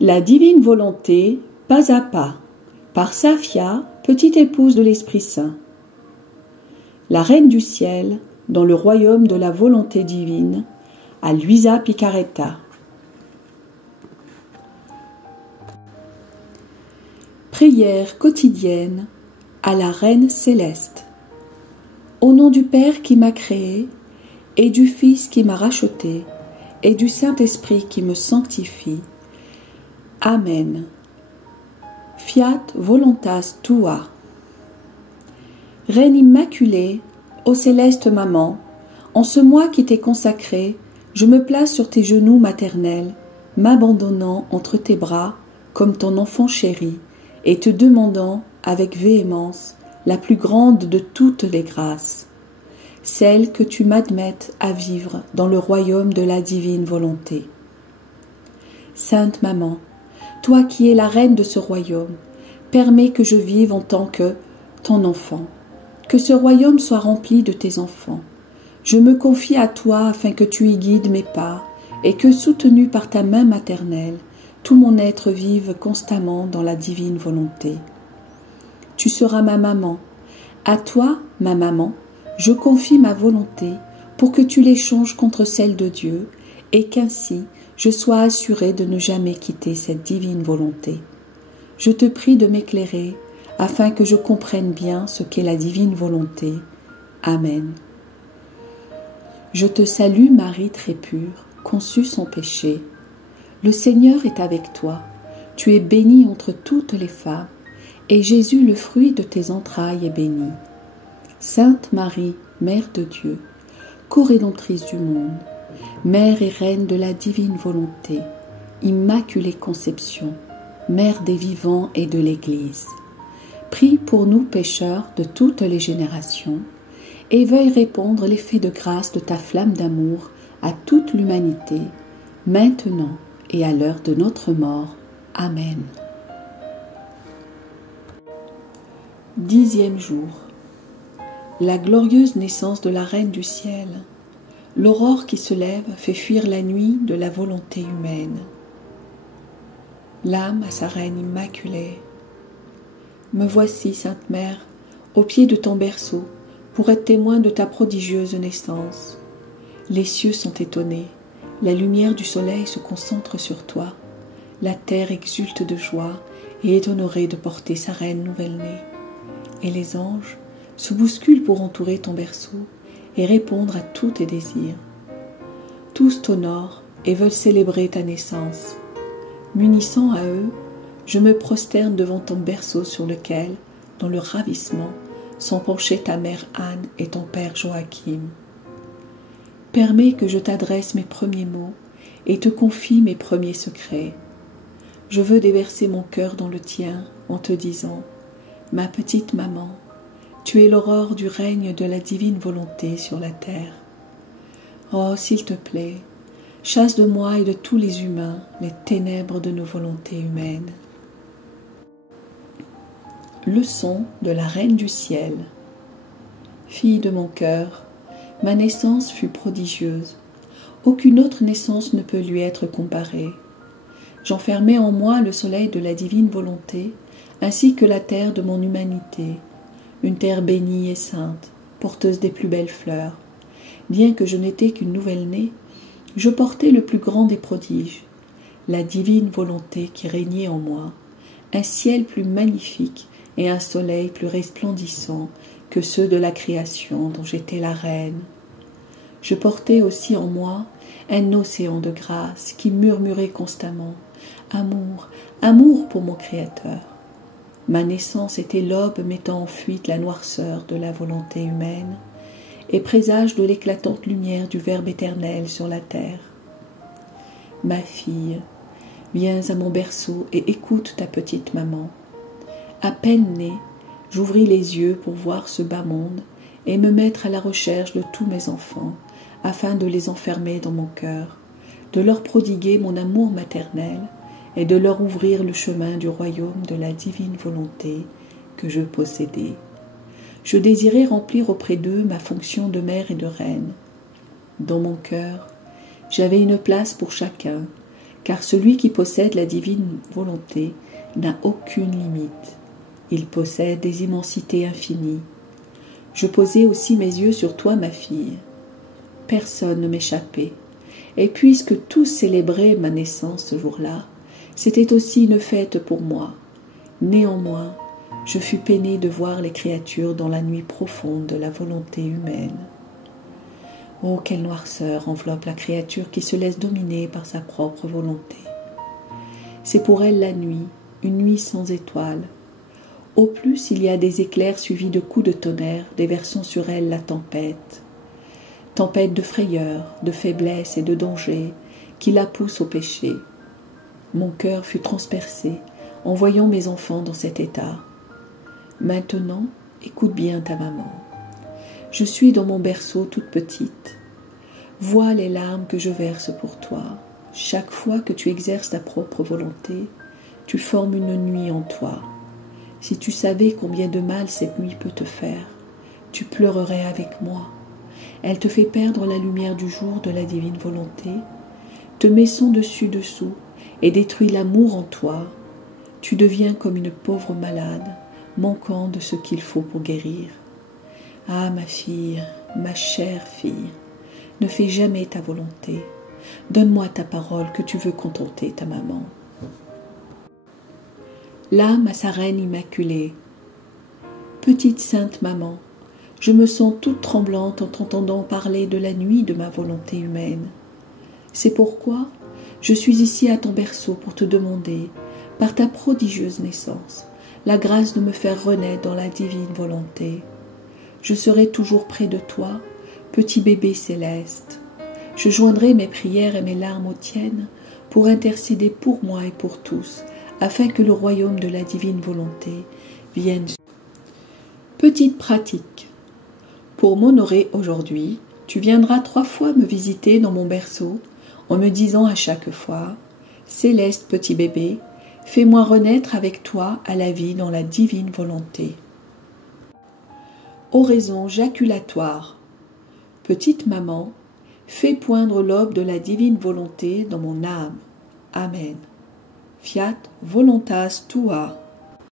La divine volonté, pas à pas, par Safia, petite épouse de l'Esprit Saint. La Reine du Ciel, dans le royaume de la volonté divine, à Luisa Picaretta. Prière quotidienne à la Reine céleste. Au nom du Père qui m'a créé, et du Fils qui m'a racheté, et du Saint-Esprit qui me sanctifie. Amen. Fiat voluntas tua. Reine immaculée, ô céleste maman, en ce mois qui t'est consacré, je me place sur tes genoux maternels, m'abandonnant entre tes bras comme ton enfant chéri, et te demandant avec véhémence la plus grande de toutes les grâces, celle que tu m'admettes à vivre dans le royaume de la divine volonté. Sainte Maman, toi qui es la reine de ce royaume, permets que je vive en tant que ton enfant, que ce royaume soit rempli de tes enfants. Je me confie à toi afin que tu y guides mes pas et que, soutenu par ta main maternelle, tout mon être vive constamment dans la divine volonté. Tu seras ma maman. À toi, ma maman, je confie ma volonté pour que tu l'échanges contre celle de Dieu et qu'ainsi je sois assurée de ne jamais quitter cette divine volonté. Je te prie de m'éclairer afin que je comprenne bien ce qu'est la divine volonté. Amen. Je te salue Marie très pure, conçue sans péché. Le Seigneur est avec toi. Tu es bénie entre toutes les femmes, et Jésus, le fruit de tes entrailles, est béni. Sainte Marie, Mère de Dieu, co-rédemptrice du monde, Mère et Reine de la divine volonté, Immaculée Conception, Mère des vivants et de l'Église, prie pour nous pécheurs de toutes les générations, et veuille répandre l'effet de grâce de ta flamme d'amour à toute l'humanité, maintenant et à l'heure de notre mort. Amen. 10e jour. La glorieuse naissance de la Reine du Ciel. L'aurore qui se lève fait fuir la nuit de la volonté humaine. L'âme à sa Reine immaculée. Me voici, Sainte Mère, au pied de ton berceau, pour être témoin de ta prodigieuse naissance. Les cieux sont étonnés, la lumière du soleil se concentre sur toi, la terre exulte de joie et est honorée de porter sa Reine nouvelle-née. Et les anges se bousculent pour entourer ton berceau et répondre à tous tes désirs. Tous t'honorent et veulent célébrer ta naissance. M'unissant à eux, je me prosterne devant ton berceau sur lequel, dans le ravissement, sont penchés ta mère Anne et ton père Joachim. Permets que je t'adresse mes premiers mots et te confie mes premiers secrets. Je veux déverser mon cœur dans le tien en te disant « Ma petite maman, tu es l'aurore du règne de la divine volonté sur la terre. Oh, s'il te plaît, chasse de moi et de tous les humains les ténèbres de nos volontés humaines. » Leçon de la Reine du Ciel. Fille de mon cœur, ma naissance fut prodigieuse. Aucune autre naissance ne peut lui être comparée. J'enfermai en moi le soleil de la divine volonté, ainsi que la terre de mon humanité, une terre bénie et sainte, porteuse des plus belles fleurs. Bien que je n'étais qu'une nouvelle-née, je portais le plus grand des prodiges, la divine volonté qui régnait en moi, un ciel plus magnifique et un soleil plus resplendissant que ceux de la création dont j'étais la reine. Je portais aussi en moi un océan de grâce qui murmurait constamment « Amour, amour pour mon Créateur ». Ma naissance était l'aube mettant en fuite la noirceur de la volonté humaine et présage de l'éclatante lumière du Verbe éternel sur la terre. Ma fille, viens à mon berceau et écoute ta petite maman. À peine née, j'ouvris les yeux pour voir ce bas monde et me mettre à la recherche de tous mes enfants, afin de les enfermer dans mon cœur, de leur prodiguer mon amour maternel et de leur ouvrir le chemin du royaume de la divine volonté que je possédais. Je désirais remplir auprès d'eux ma fonction de mère et de reine. Dans mon cœur, j'avais une place pour chacun, car celui qui possède la divine volonté n'a aucune limite. Il possède des immensités infinies. Je posai aussi mes yeux sur toi, ma fille. Personne ne m'échappait. Et puisque tous célébraient ma naissance ce jour-là, c'était aussi une fête pour moi. Néanmoins, je fus peinée de voir les créatures dans la nuit profonde de la volonté humaine. Oh, quelle noirceur enveloppe la créature qui se laisse dominer par sa propre volonté. C'est pour elle la nuit, une nuit sans étoiles. Au plus, il y a des éclairs suivis de coups de tonnerre, déversant sur elle la tempête. Tempête de frayeur, de faiblesse et de danger, qui la pousse au péché. Mon cœur fut transpercé en voyant mes enfants dans cet état. Maintenant, écoute bien ta maman. Je suis dans mon berceau toute petite. Vois les larmes que je verse pour toi. Chaque fois que tu exerces ta propre volonté, tu formes une nuit en toi. Si tu savais combien de mal cette nuit peut te faire, tu pleurerais avec moi. Elle te fait perdre la lumière du jour de la divine volonté, te met son dessus-dessous et détruit l'amour en toi. Tu deviens comme une pauvre malade, manquant de ce qu'il faut pour guérir. Ah, ma fille, ma chère fille, ne fais jamais ta volonté. Donne-moi ta parole que tu veux contenter ta maman. L'âme à sa reine immaculée. Petite sainte maman, je me sens toute tremblante en t'entendant parler de la nuit de ma volonté humaine. C'est pourquoi je suis ici à ton berceau pour te demander, par ta prodigieuse naissance, la grâce de me faire renaître dans la divine volonté. Je serai toujours près de toi, petit bébé céleste. Je joindrai mes prières et mes larmes aux tiennes pour intercéder pour moi et pour tous, afin que le royaume de la divine volonté vienne. Petite pratique. Pour m'honorer aujourd'hui, tu viendras 3 fois me visiter dans mon berceau en me disant à chaque fois « Céleste petit bébé, fais-moi renaître avec toi à la vie dans la divine volonté. » Oraison jaculatoire. Petite maman, fais poindre l'aube de la divine volonté dans mon âme. Amen. Fiat voluntas tua.